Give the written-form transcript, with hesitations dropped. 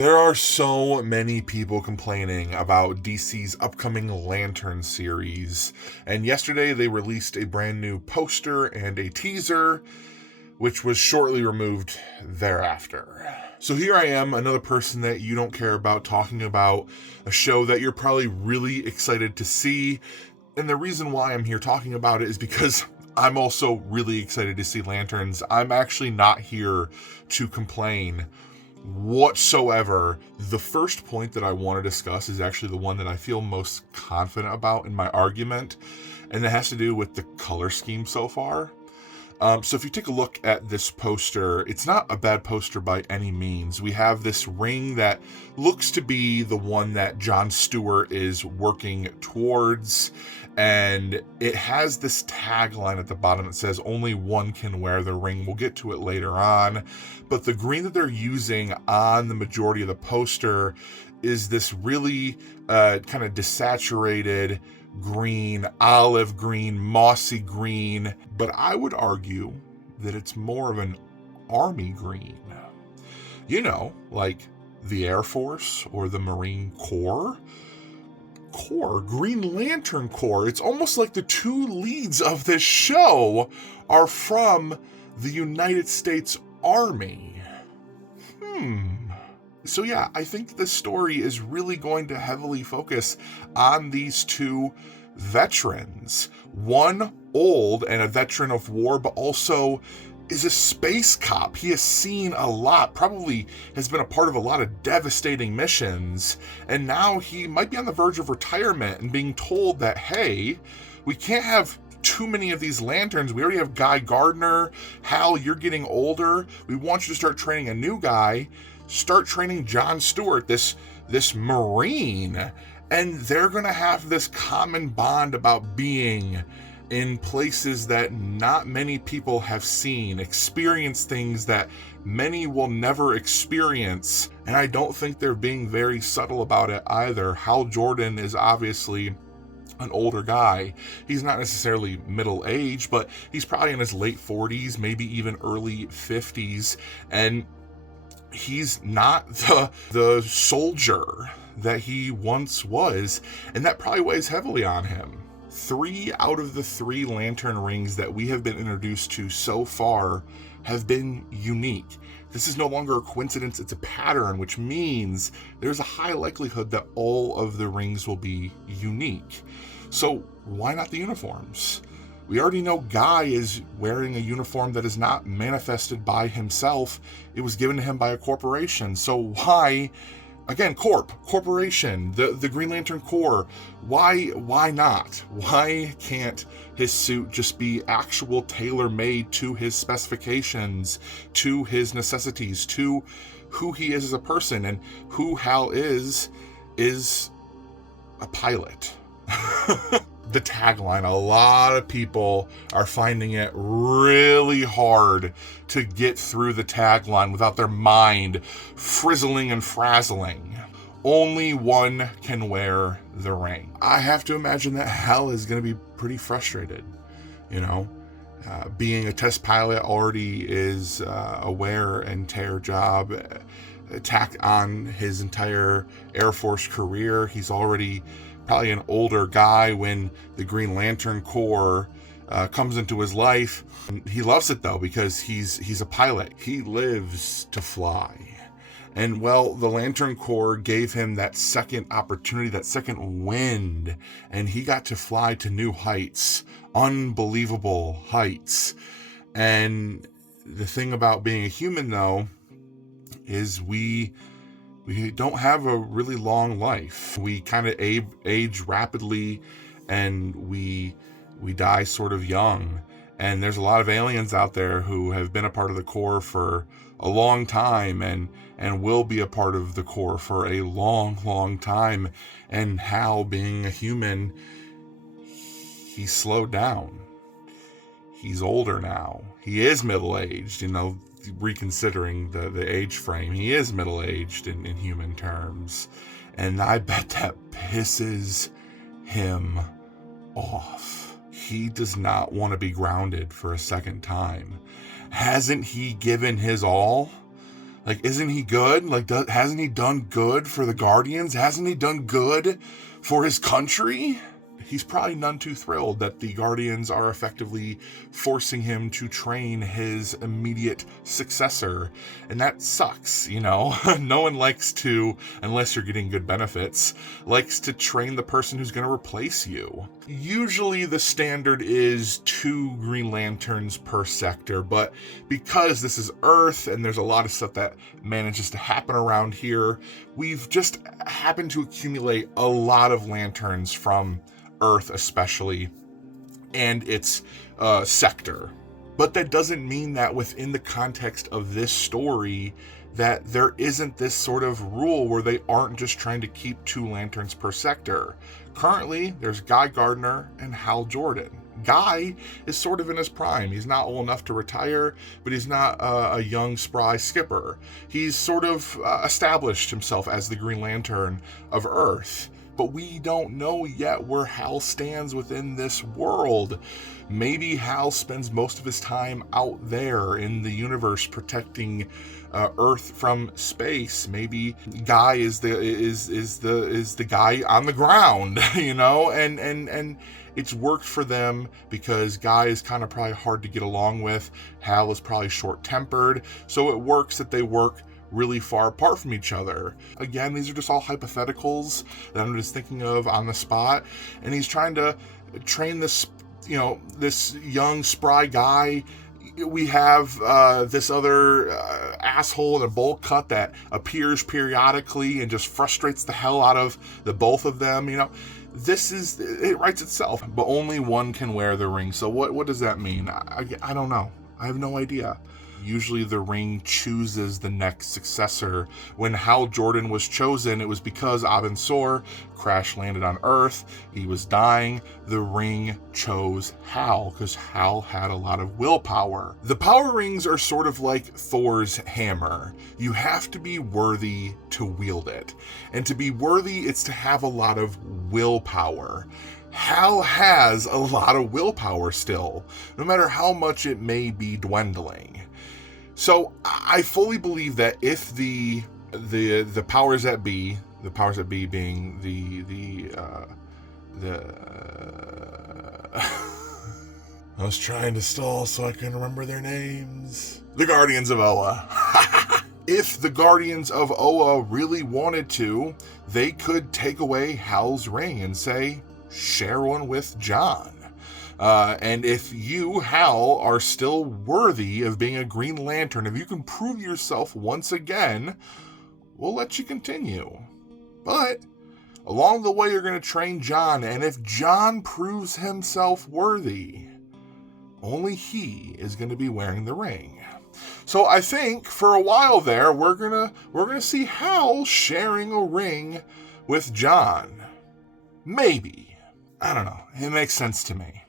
There are so many people complaining about DC's upcoming Lantern series, and yesterday they released a brand new poster and a teaser, which was shortly removed thereafter. So here I am, another person that you don't care about, talking about a show that you're probably really excited to see, and the reason why I'm here talking about it is because I'm also really excited to see Lanterns. I'm actually not here to complain whatsoever. The first point that I want to discuss is actually the one that I feel most confident about in my argument, and that has to do with the color scheme so far. So if you take a look at this poster, it's not a bad poster by any means. We have this ring that looks to be the one that Jon Stewart is working towards, and it has this tagline at the bottom that says only one can wear the ring. We'll get to it later on, but the green that they're using on the majority of the poster is this really kind of desaturated green, olive green, mossy green, but I would argue that it's more of an army green. You know, like the Air Force or the Marine Corps. Green Lantern Corps. It's almost like the two leads of this show are from the United States Army. So yeah, I think the story is really going to heavily focus on these two veterans. One old and a veteran of war, but also is a space cop. He has seen a lot, probably has been a part of a lot of devastating missions, and now he might be on the verge of retirement and being told that, hey, we can't have too many of these lanterns. We already have Guy Gardner. Hal, you're getting older. We want you to start training a new guy. Start training Jon Stewart, this Marine, and they're going to have this common bond about being in places that not many people have seen, experience things that many will never experience, and I don't think they're being very subtle about it either. Hal Jordan is obviously an older guy. He's not necessarily middle-aged, but he's probably in his late 40s, maybe even early 50s, and he's not the soldier that he once was, and that probably weighs heavily on him. 3 out of the 3 lantern rings that we have been introduced to so far have been unique. This is no longer a coincidence, it's a pattern, which means there's a high likelihood that all of the rings will be unique. So why not the uniforms? We already know Guy is wearing a uniform that is not manifested by himself. It was given to him by a corporation. So why, again, corporation, the Green Lantern Corps, why not? Why can't his suit just be actual tailor-made to his specifications, to his necessities, to who he is as a person, and who Hal is a pilot. The tagline, a lot of people are finding it really hard to get through the tagline without their mind frizzling and frazzling. Only one can wear the ring. I have to imagine that Hal is going to be pretty frustrated. You know, being a test pilot already is a wear and tear job. Tacked on his entire Air Force career. He's already probably an older guy when the Green Lantern Corps comes into his life. He loves it though, because he's a pilot. He lives to fly. And well, the Lantern Corps gave him that second opportunity, that second wind, and he got to fly to new heights, unbelievable heights. And the thing about being a human though is we don't have a really long life. We kind of age rapidly, and we die sort of young. And there's a lot of aliens out there who have been a part of the Corps for a long time and will be a part of the Corps for a long time. And Hal, being a human, he's slowed down. He's older now. He is middle-aged, reconsidering the age frame. He is middle-aged in human terms. And I bet that pisses him off. He does not want to be grounded for a second time. Hasn't he given his all? Like, isn't he good? Like, hasn't he done good for the Guardians? Hasn't he done good for his country? He's probably none too thrilled that the Guardians are effectively forcing him to train his immediate successor. And that sucks, you know? No one likes to, unless you're getting good benefits, likes to train the person who's going to replace you. Usually the standard is 2 Green Lanterns per sector, but because this is Earth and there's a lot of stuff that manages to happen around here, we've just happened to accumulate a lot of lanterns from Earth especially, and its sector. But that doesn't mean that within the context of this story that there isn't this sort of rule where they aren't just trying to keep 2 lanterns per sector. Currently, there's Guy Gardner and Hal Jordan. Guy is sort of in his prime. He's not old enough to retire, but he's not a young, spry skipper. He's sort of established himself as the Green Lantern of Earth. But we don't know yet where Hal stands within this world. Maybe Hal spends most of his time out there in the universe protecting Earth from space. Maybe Guy is the guy on the ground, you know, and it's worked for them because Guy is kind of probably hard to get along with. Hal is probably short-tempered, so it works that they work really far apart from each other. Again, these are just all hypotheticals that I'm just thinking of on the spot, and he's trying to train this, you know, this young spry guy. We have this other asshole in a bowl cut that appears periodically and just frustrates the hell out of the both of them, you know. It writes itself, but only one can wear the ring. So what does that mean? I don't know. I have no idea. Usually the ring chooses the next successor. When Hal Jordan was chosen, it was because Abin Sur crash landed on Earth. He was dying. The ring chose Hal because Hal had a lot of willpower. The power rings are sort of like Thor's hammer. You have to be worthy to wield it. And to be worthy, it's to have a lot of willpower. Hal has a lot of willpower still, no matter how much it may be dwindling. So I fully believe that if the powers that be, the powers that be being the I was trying to stall so I can remember their names. The Guardians of Oa. If the Guardians of Oa really wanted to, they could take away Hal's ring and say, share one with John. And if you, Hal, are still worthy of being a Green Lantern, if you can prove yourself once again, we'll let you continue. But along the way, you're going to train John, and if John proves himself worthy, only he is going to be wearing the ring. So I think for a while there, we're gonna see Hal sharing a ring with John. Maybe. I don't know. It makes sense to me.